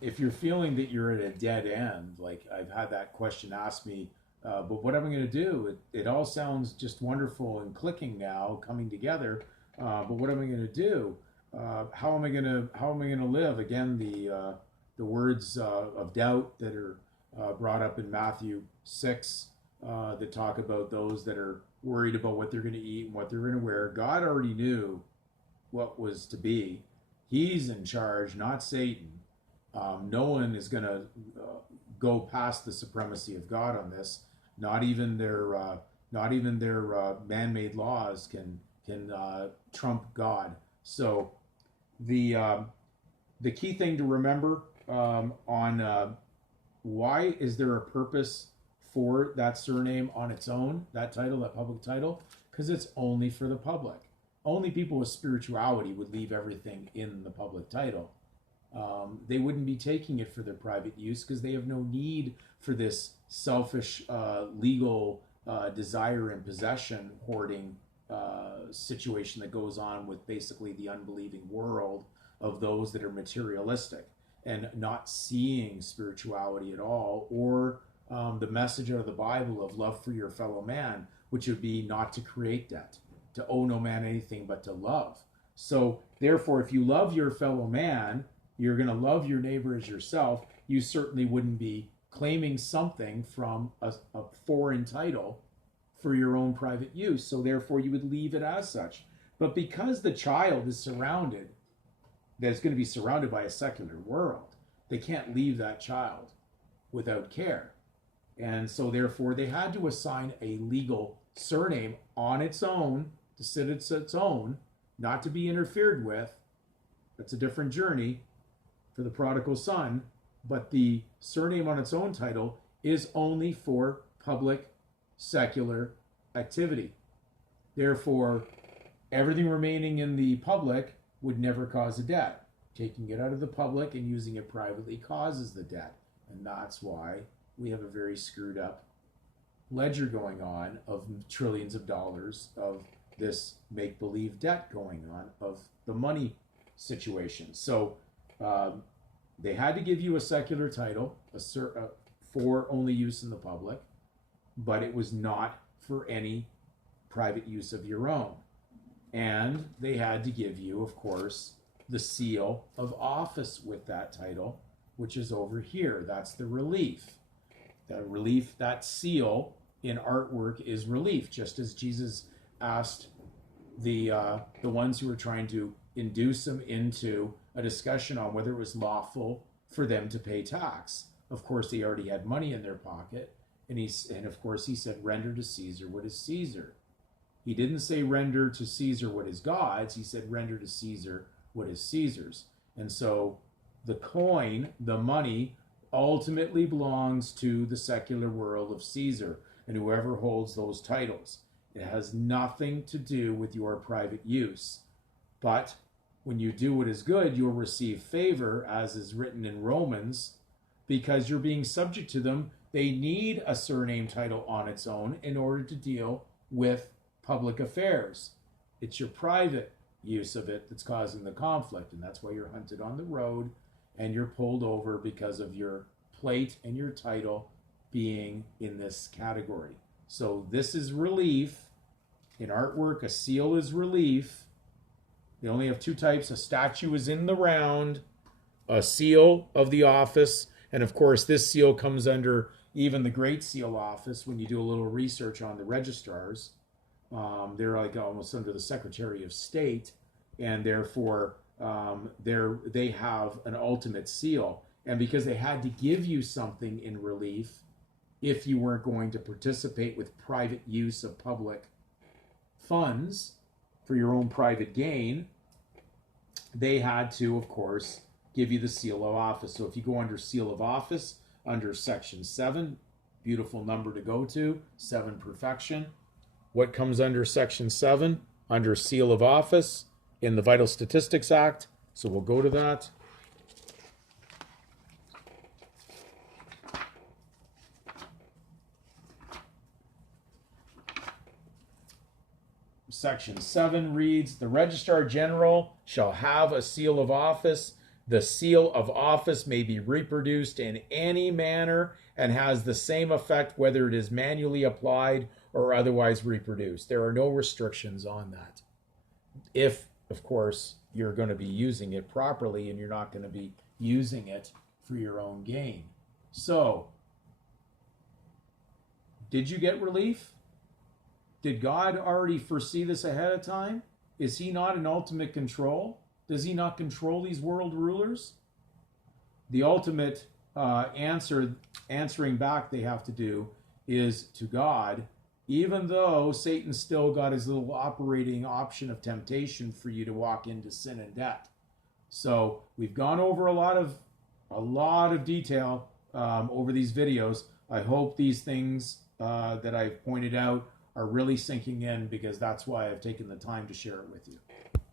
if you're feeling that you're at a dead end, like I've had that question asked me, but what am I going to do? It all sounds just wonderful and clicking now, coming together. But what am I going to do? How am I going to live? Again, the words of doubt that are brought up in Matthew 6 that talk about those that are worried about what they're going to eat and what they're going to wear. God already knew what was to be. He's in charge, not Satan. No one is going to go past the supremacy of God on this. Not even their man-made laws can trump God. So the key thing to remember on why is there a purpose for that surname on its own, that title, that public title? Because it's only for the public. Only people with spirituality would leave everything in the public title. They wouldn't be taking it for their private use because they have no need for this selfish legal desire and possession hoarding situation that goes on with basically the unbelieving world of those that are materialistic and not seeing spirituality at all, or the message out of the Bible of love for your fellow man, which would be not to create debt, to owe no man anything but to love. So therefore, if you love your fellow man, you're going to love your neighbor as yourself. You certainly wouldn't be claiming something from a foreign title for your own private use. So therefore, you would leave it as such. But because the child is surrounded, that's going to be surrounded by a secular world, they can't leave that child without care. And so therefore, they had to assign a legal surname on its own to sit its own, not to be interfered with. That's a different journey for the prodigal son, but the surname on its own title is only for public secular activity. Therefore, everything remaining in the public would never cause a debt. Taking it out of the public and using it privately causes the debt. And that's why we have a very screwed up ledger going on of trillions of dollars of this make-believe debt going on of the money situation. So they had to give you a secular title for only use in the public, but it was not for any private use of your own. And they had to give you, of course, the seal of office with that title, which is over here. That's the relief. That relief, that seal in artwork is relief, just as Jesus asked the ones who were trying to induce him into a discussion on whether it was lawful for them to pay tax. Of course, they already had money in their pocket, and of course he said, "Render to Caesar what is Caesar." He didn't say render to Caesar what is God's. He said render to Caesar what is Caesar's. And so the coin, the money, ultimately belongs to the secular world of Caesar and whoever holds those titles. It has nothing to do with your private use. But when you do what is good, you'll receive favor, as is written in Romans, because you're being subject to them. They need a surname title on its own in order to deal with public affairs. It's your private use of it that's causing the conflict, and that's why you're hunted on the road and you're pulled over because of your plate and your title being in this category. So this is relief. In artwork, a seal is relief. They only have two types. A statue is in the round, a seal of the office, and of course this seal comes under even the Great Seal office when you do a little research on the registrars. They're like almost under the Secretary of State, and therefore they have an ultimate seal. And because they had to give you something in relief if you weren't going to participate with private use of public funds for your own private gain, they had to, of course, give you the seal of office. So if you go under seal of office, under section 7, beautiful number to go to, 7 perfection. What comes under section 7? Under seal of office in the Vital Statistics Act. So we'll go to that. Section 7 reads, "The Registrar General shall have a seal of office The seal of office may be reproduced in any manner and has the same effect whether it is manually applied or otherwise reproduced. There are no restrictions on that. If, of course, you're going to be using it properly and you're not going to be using it for your own gain. So, did you get relief? Did God already foresee this ahead of time? Is he not in ultimate control? Does he not control these world rulers? The ultimate answering back they have to do is to God, even though Satan still got his little operating option of temptation for you to walk into sin and debt. So we've gone over a lot of detail over these videos. I hope these things that I've pointed out are really sinking in, because that's why I've taken the time to share it with you.